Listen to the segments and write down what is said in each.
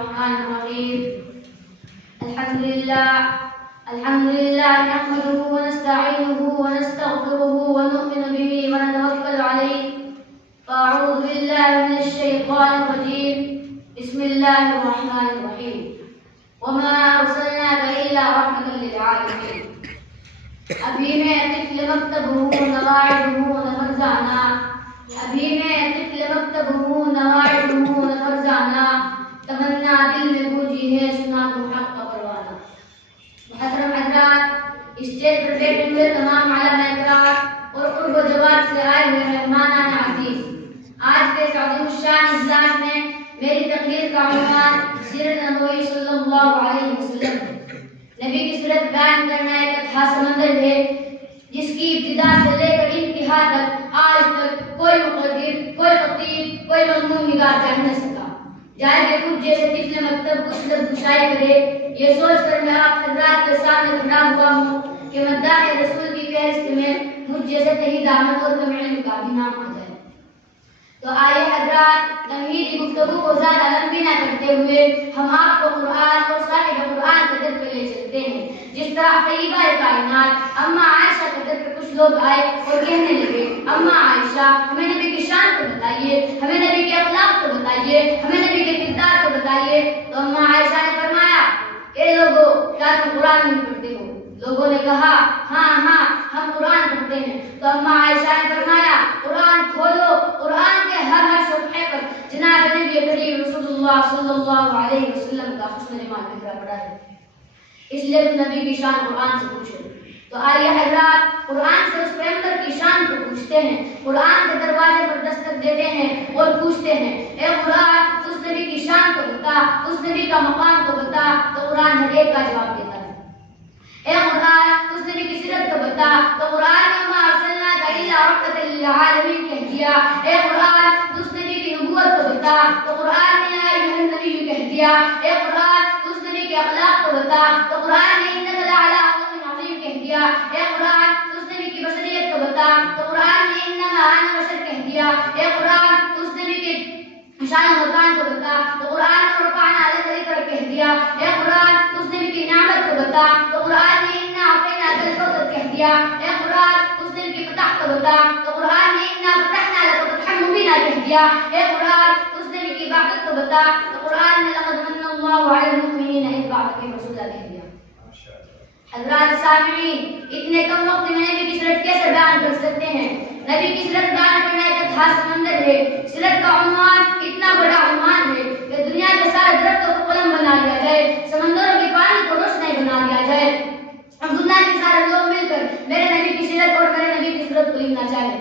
الرحمن الرحيم. الحمد لله نحمده ونستعينه ونستغفره ونؤمن به ونتوكل عليه. فأعوذ بالله من الشيطان الرجيم. بسم الله الرحمن الرحيم. وما أرسلناك إلا رحمة للعالمين. ابھی میں طفل مکتب ہوں نواعد ہوں نفرزانہ. ابھی میں طفل مکتب ہوں نواعد ہوں نفرزانہ. تمنا دل میں گونجی ہے سنا تو حق کا پروانہ. محترم حضرات، اسٹیج پر بیٹھے ہوئے تمام علماء اکرام اور قرب و جوار سے آئے ہوئے مہمانان عزیز، آج کے عظیم الشان اجلاس میں میری تقریر کا عنوان سیرت نبوی صلی اللہ علیہ وسلم. نبی کی سیرت بیان کرنا ایک اتھا سمندر ہے جس کی ابتدا سے لے کر انتہا تک آج تک کوئی مقدر، کوئی خطیب، کوئی مضمون نگار جا نہ سکا. جائے کہ خود جیسے طفل مکتب کچھ لفظ گشائی کرے، یہ سوچ کر میں آپ حضرات کے سامنے کھڑا ہوا ہوں کہ مداح رسول کی فہرست میں مجھ جیسے کہیں دامن اور کم علم کا بھی نام آ جائے. تو آئیے حضرات، تمہیدی گفتگو کو زیادہ لمبی نہ کرتے ہوئے ہم آپ کو قرآن اور صاحب قرآن کے در پہ لے چلتے ہیں. جس طرح طیبہ کائنات اما عائشہ کے در پہ کچھ لوگ آئے اور کہنے لگے، اما عائشہ ہمیں نبی کی شان کو بتائیے، ہمیں نبی کے اخلاق کو بتائیے، ہمیں نبی کے کردار کو بتائیے. تو اما عائشہ نے فرمایا، اے لوگو کیا تم قرآن نہیں پڑھتے ہو؟ لوگوں نے کہا ہاں ہم قرآن پڑھتے ہیں. تو اما عائشہ نے فرمایا، قرآن کھولو، قرآن کے ہر صفحے پر جناب نبی کریم رسول اللہ صلی اللہ علیہ وسلم کا حسن جمال بکھرا پڑا ہے. اس لیے تم نبی کی شان قرآن سے پوچھو. تو آئیے حضرات، قرآن سے اس پیغمبر کی شان کو پوچھتے ہیں، قرآن کے دروازے پر دستک دیتے ہیں اور پوچھتے ہیں، اے قرآن اس نبی کی شان کو بتا، اس نبی کا مقام کو بتا. تو قرآن ہر ایک کا جواب دیتا ہے. اے قرآن اس نبی کی سیرت کو بتا. تو قرآن نے وما ارسلناک الا رحمۃ للعالمین کہہ دیا. اے قرآن اس نبی کی نبوت کو بتا. تو قرآن نے یا ایھا النبی کہہ دیا. اے قرآن اس نبی کے اخلاق کو بتا. تو قرآن نے انک لعلی خلق عظیم کہہ دیا. اے قرآن اس نبی کی بشریت کو بتا. تو قرآن نے انما انا بشر کہہ دیا. اے قرآن اس نبی کی شان و مقام کو بتا. تو قرآن نے رفعنا لک ذکرک کہہ دیا. اے قرآن اس نبی کی نعمت کو بتا. تو قرآن نے انا اعطیناک الکوثر کہہ دیا. اے قرآن اس نبی کی فتح کو بتا. تو قرآن نے انا فتحنا لک فتحا مبینا کہہ دیا. اے قرآن اس نبی کی باقت کو بتا. تو قرآن نے لقد من اللہ علی المؤمنین اذ بعث فیہم رسولا کہہ دیا. حضرات سامعین، اتنے کم وقت میں نبی کی سیرت کیسے بیان کر سکتے ہیں؟ نبی کی سیرت بیان کرنا ایک اتھا سمندر ہے. سیرت کا عنوان اتنا بڑا عنوان ہے کہ دنیا کے سارے درختوں کو قلم بنا لیا جائے، سمندروں کے پانی کو روشنائی بنا لیا جائے، اور دنیا کے سارے لوگ مل کر میرے نبی کی سیرت اور میرے نبی کی سیرت کو لکھنا چاہیں،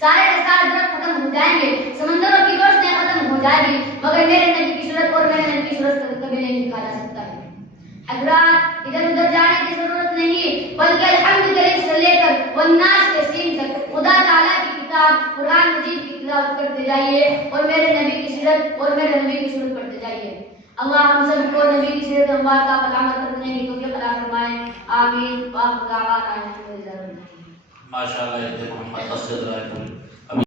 سارے کے سارے درخت ختم ہو جائیں گے، سمندروں کی روشنی ختم ہو جائے گی، مگر میرے نبی کی سیرت اور میرے نبی کی سیرت کبھی نہیں لکھا جا سکتا ہے. حضرات، ادھر ادھر جانے کی ضرورت نہیں، بلکہ الحمد للہ سے لے کر والناس کے سین تک خدا تعالیٰ کی کتاب قرآن مجید کی تلاوت کرتے جائیے اور میرے نبی کی سیرت اور میرے نبی کی سیرت پڑھتے جائیے. اللہ ہم سب کو نبی کی سیرت انوار کا عمل کرنے کی توفیق عطا فرمائے. آمین. وآخر دعوانا الحمد للہ. ماشاءاللہ.